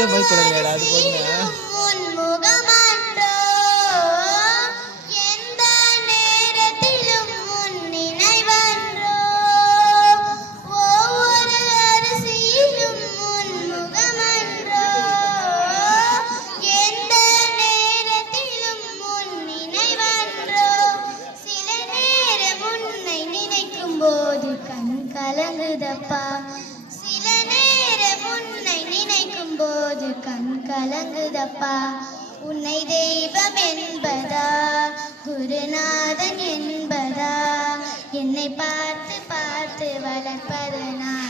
அதுக்கே போய் கொடுங்கடா அது போதுங்க. உன் முகமன்றோ எந்த கண் கலங்குதப்பா. உன்னை தெய்வம் என்பதா? குருநாதன் என்பதா? என்னை பார்த்து பார்த்து வளர்ப்பதனா